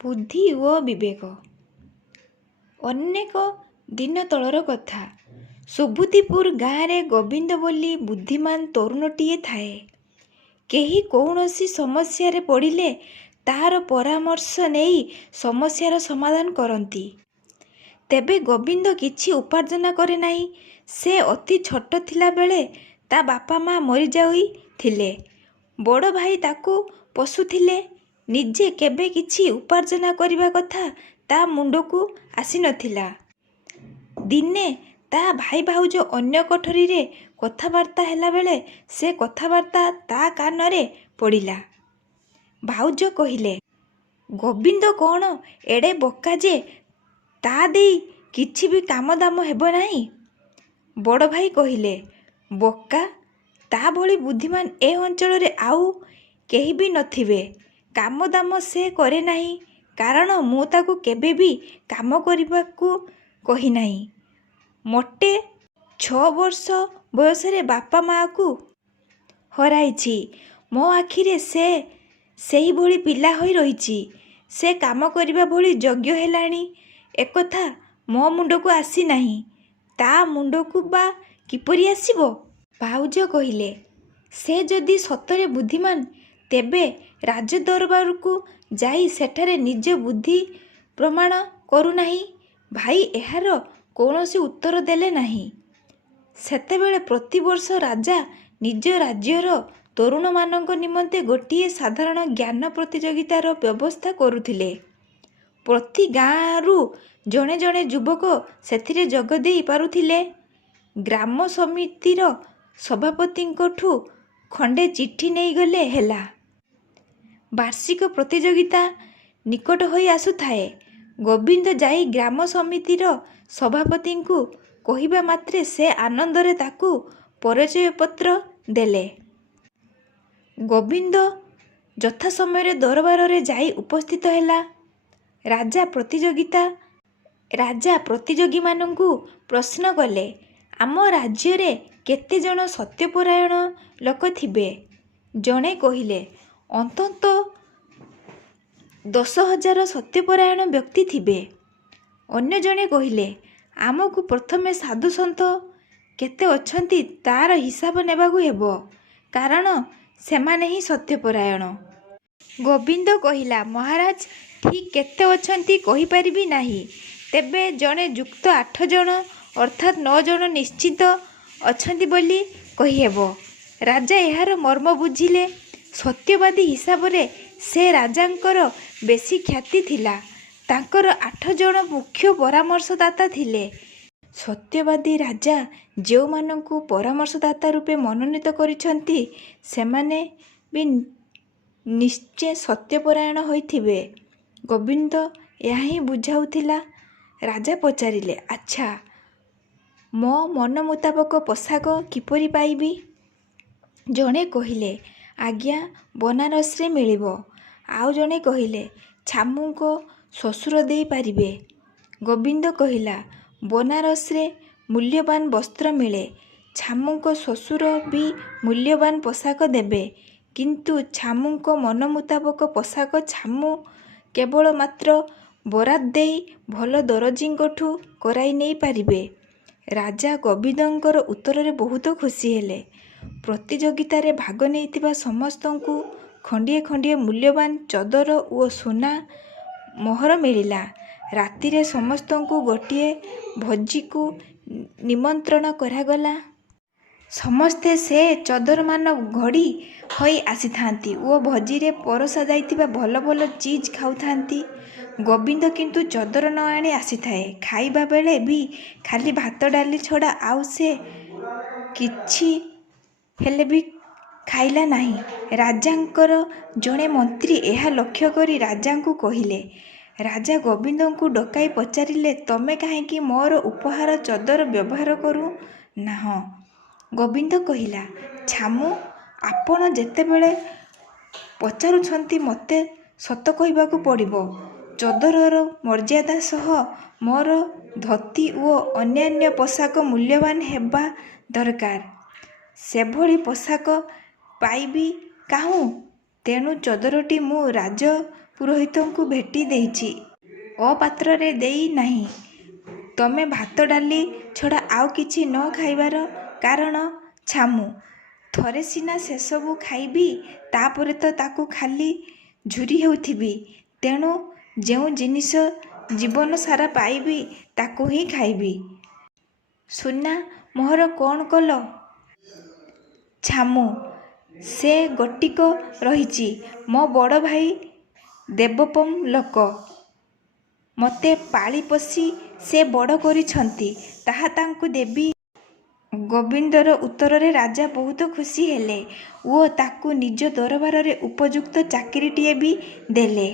ବୁଦ୍ଧି ଓ ବିବେକ। ଅନେକ ଦିନ ତଳର କଥା। ସୁବୁଧିପୁର ଗାଁରେ ଗୋବିନ୍ଦ ବୋଲି ବୁଦ୍ଧିମାନ ତରୁଣଟିଏ ଥାଏ। କେହି କୌଣସି ସମସ୍ୟାରେ ପଡ଼ିଲେ ତାହାର ପରାମର୍ଶ ନେଇ ସମସ୍ୟାର ସମାଧାନ କରନ୍ତି। ତେବେ ଗୋବିନ୍ଦ କିଛି ଉପାର୍ଜନ କରେ ନାହିଁ। ସେ ଅତି ଛୋଟ ଥିଲାବେଳେ ତା ବାପା ମା ମରିଯାଇଥିଲେ। ବଡ଼ ଭାଇ ତାକୁ ପୋଷୁଥିଲେ। ନିଜେ କେବେ କିଛି ଉପାର୍ଜନ କରିବା କଥା ତା ମୁଣ୍ଡକୁ ଆସିନଥିଲା। ଦିନେ ତା ଭାଇ ଭାଉଜ ଅନ୍ୟ କୋଠରୀରେ କଥାବାର୍ତ୍ତା ହେଲାବେଳେ ସେ କଥାବାର୍ତ୍ତା ତା କାନରେ ପଡ଼ିଲା। ଭାଉଜ କହିଲେ, ଗୋବିନ୍ଦ କ'ଣ ଏଡ଼େ ବୋକା ଯେ ତା ଦେଇ କିଛି ବି କାମ ଦାମ ହେବ ନାହିଁ? ବଡ଼ ଭାଇ କହିଲେ, ବୋକା? ତା ଭଳି ବୁଦ୍ଧିମାନ ଏ ଅଞ୍ଚଳରେ ଆଉ କେହି ବି ନଥିବେ। କାମ ଦାମ ସେ କରେ ନାହିଁ, କାରଣ ମୁଁ ତାକୁ କେବେ ବି କାମ କରିବାକୁ କହିନାହିଁ। ମୋଟେ 6 ବର୍ଷ ବୟସରେ ବାପା ମାଆକୁ ହରାଇଛି। ମୋ ଆଖିରେ ସେ ସେହିଭଳି ପିଲା ହୋଇ ରହିଛି। ସେ କାମ କରିବା ଭଳି ଯୋଗ୍ୟ ହେଲାଣି ଏକଥା ମୋ ମୁଣ୍ଡକୁ ଆସିନାହିଁ। ତା ମୁଣ୍ଡକୁ ବା କିପରି ଆସିବ? ଭାଉଜ କହିଲେ, ସେ ଯଦି ସତରେ ବୁଦ୍ଧିମାନ ତେବେ ରାଜଦରବାରକୁ ଯାଇ ସେଠାରେ ନିଜ ବୁଦ୍ଧି ପ୍ରମାଣ କରୁନାହିଁ? ଭାଇ ଏହାର କୌଣସି ଉତ୍ତର ଦେଲେ ନାହିଁ। ସେତେବେଳେ ପ୍ରତିବର୍ଷ ରାଜା ନିଜ ରାଜ୍ୟର ତରୁଣମାନଙ୍କ ନିମନ୍ତେ ଗୋଟିଏ ସାଧାରଣ ଜ୍ଞାନ ପ୍ରତିଯୋଗିତାର ବ୍ୟବସ୍ଥା କରୁଥିଲେ। ପ୍ରତି ଗାଁରୁ ଜଣେ ଜଣେ ଯୁବକ ସେଥିରେ ଯୋଗ ଦେଇ ପାରୁଥିଲେ। ଗ୍ରାମ ସମିତିର ସଭାପତିଙ୍କଠୁ ଖଣ୍ଡେ ଚିଠି ନେଇଗଲେ ହେଲା। ବାର୍ଷିକ ପ୍ରତିଯୋଗିତା ନିକଟ ହୋଇ ଆସୁଥାଏ। ଗୋବିନ୍ଦ ଯାଇ ଗ୍ରାମ ସମିତିର ସଭାପତିଙ୍କୁ କହିବା ମାତ୍ରେ ସେ ଆନନ୍ଦରେ ତାକୁ ପରିଚୟପତ୍ର ଦେଲେ। ଗୋବିନ୍ଦ ଯଥାସମୟରେ ଦରବାରରେ ଯାଇ ଉପସ୍ଥିତ ହେଲା। ରାଜା ପ୍ରତିଯୋଗୀମାନଙ୍କୁ ପ୍ରଶ୍ନ କଲେ, ଆମ ରାଜ୍ୟରେ କେତେ ଜଣ ସତ୍ୟପରାୟଣ ଲୋକ ଥିବେ? ଜଣେ କହିଲେ, ଅନ୍ତତଃ 10,000 ସତ୍ୟପରାୟଣ ବ୍ୟକ୍ତି ଥିବେ। ଅନ୍ୟ ଜଣେ କହିଲେ, ଆମକୁ ପ୍ରଥମେ ସାଧୁସନ୍ଥ କେତେ ଅଛନ୍ତି ତାର ହିସାବ ନେବାକୁ ହେବ, କାରଣ ସେମାନେ ହିଁ ସତ୍ୟପରାୟଣ। ଗୋବିନ୍ଦ କହିଲା, ମହାରାଜ, ଠିକ୍ କେତେ ଅଛନ୍ତି କହିପାରିବି ନାହିଁ। ତେବେ ଜଣେ ଯୁକ୍ତ 8 ଜଣ ଅର୍ଥାତ୍ 9 ଜଣ ନିଶ୍ଚିତ ଅଛନ୍ତି ବୋଲି କହିହେବ। ରାଜା ଏହାର ମର୍ମ ବୁଝିଲେ। ସତ୍ୟବାଦୀ ହିସାବରେ ସେ ରାଜାଙ୍କର ବେଶି ଖ୍ୟାତି ଥିଲା। ତାଙ୍କର 8 ଜଣ ମୁଖ୍ୟ ପରାମର୍ଶଦାତା ଥିଲେ। ସତ୍ୟବାଦୀ ରାଜା ଯେଉଁମାନଙ୍କୁ ପରାମର୍ଶଦାତା ରୂପେ ମନୋନୀତ କରିଛନ୍ତି ସେମାନେ ବି ନିଶ୍ଚେ ସତ୍ୟପରାୟଣ ହୋଇଥିବେ। ଗୋବିନ୍ଦ ଏହା ହିଁ ବୁଝାଉଥିଲା। ରାଜା ପଚାରିଲେ, ଆଚ୍ଛା, ମୋ ମନ ମୁତାବକ ପୋଷାକ କିପରି ପାଇବି? ଜଣେ କହିଲେ, ଆଜ୍ଞା, ବନାରସରେ ମିଳିବ। ଆଉ ଜଣେ କହିଲେ, ଛାମୁଙ୍କ ଶ୍ୱଶୁର ଦେଇ ପାରିବେ। ଗୋବିନ୍ଦ କହିଲା, ବନାରସରେ ମୂଲ୍ୟବାନ ବସ୍ତ୍ର ମିଳେ। ଛାମୁଙ୍କ ଶ୍ୱଶୁର ବି ମୂଲ୍ୟବାନ ପୋଷାକ ଦେବେ। କିନ୍ତୁ ଛାମୁଙ୍କ ମନ ମୁତାବକ ପୋଷାକ ଛାମୁ କେବଳ ମାତ୍ର ବରାଦ ଦେଇ ଭଲ ଦରଜୀଙ୍କଠୁ କରାଇ ନେଇ ପାରିବେ। ରାଜା ଗୋବିନ୍ଦଙ୍କର ଉତ୍ତରରେ ବହୁତ ଖୁସି ହେଲେ। ପ୍ରତିଯୋଗିତାରେ ଭାଗ ନେଇଥିବା ସମସ୍ତଙ୍କୁ ଖଣ୍ଡିଏ ଖଣ୍ଡିଏ ମୂଲ୍ୟବାନ ଚଦର ଓ ସୁନା ମୋହର ମିଳିଲା। ରାତିରେ ସମସ୍ତଙ୍କୁ ଗୋଟିଏ ଭୋଜିକୁ ନିମନ୍ତ୍ରଣ କରାଗଲା। ସମସ୍ତେ ସେ ଚଦରମାନ ଘୋଡ଼ି ହୋଇ ଆସିଥାନ୍ତି ଓ ଭୋଜିରେ ପରଷା ଯାଇଥିବା ଭଲ ଭଲ ଚିଜ ଖାଉଥାନ୍ତି। ଗୋବିନ୍ଦ କିନ୍ତୁ ଚଦର ନ ଆଣି ଆସିଥାଏ। ଖାଇବା ବେଳେ ବି ଖାଲି ଭାତ ଡାଲି ଛଡ଼ା ଆଉ ସେ କିଛି ହେଲେ ବି ଖାଇଲା ନାହିଁ। ରାଜାଙ୍କର ଜଣେ ମନ୍ତ୍ରୀ ଏହା ଲକ୍ଷ୍ୟ କରି ରାଜାଙ୍କୁ କହିଲେ। ରାଜା ଗୋବିନ୍ଦଙ୍କୁ ଡକାଇ ପଚାରିଲେ, ତମେ କାହିଁକି ମୋର ଉପହାର ଚଦର ବ୍ୟବହାର କରୁ ନାହଁ? ଗୋବିନ୍ଦ କହିଲା, ଛାମୁ, ଆପଣ ଯେତେବେଳେ ପଚାରୁଛନ୍ତି ମୋତେ ସତ କହିବାକୁ ପଡ଼ିବ। ଚଦରର ମର୍ଯ୍ୟାଦା ସହ ମୋର ଧୋତି ଓ ଅନ୍ୟାନ୍ୟ ପୋଷାକ ମୂଲ୍ୟବାନ ହେବା ଦରକାର। ସେଭଳି ପୋଷାକ ପାଇବି କାହୁଁ? ତେଣୁ ଚଦରଟି ମୁଁ ପୁରୋହିତଙ୍କୁ ଭେଟି ଦେଇଛି, ଅପାତ୍ରରେ ଦେଇ ନାହିଁ। ତମେ ଭାତ ଡାଲି ଛଡ଼ା ଆଉ କିଛି ନ ଖାଇବାର କାରଣ? ଛାମୁ, ଥରେ ସିନା ସେସବୁ ଖାଇବି, ତାପରେ ତ ତାକୁ ଖାଲି ଝୁରି ହେଉଥିବି। ତେଣୁ ଯେଉଁ ଜିନିଷ ଜୀବନ ସାରା ପାଇବି ତାକୁ ହିଁ ଖାଇବି। ସୁନା ମୋହର କ'ଣ କଲ? ଛାମୁ, ସେ ଗୋଟିକ ରହିଛି। ମୋ ବଡ଼ ଭାଇ ଦେବୋପମ ଲୋକ। ମୋତେ ପାଳି ପୋଷି ସେ ବଡ଼ କରିଛନ୍ତି, ତାହା ତାଙ୍କୁ ଦେବି। ଗୋବିନ୍ଦର ଉତ୍ତରରେ ରାଜା ବହୁତ ଖୁସି ହେଲେ ଓ ତାକୁ ନିଜ ଦରବାରରେ ଉପଯୁକ୍ତ ଚାକିରିଟିଏ ବି ଦେଲେ।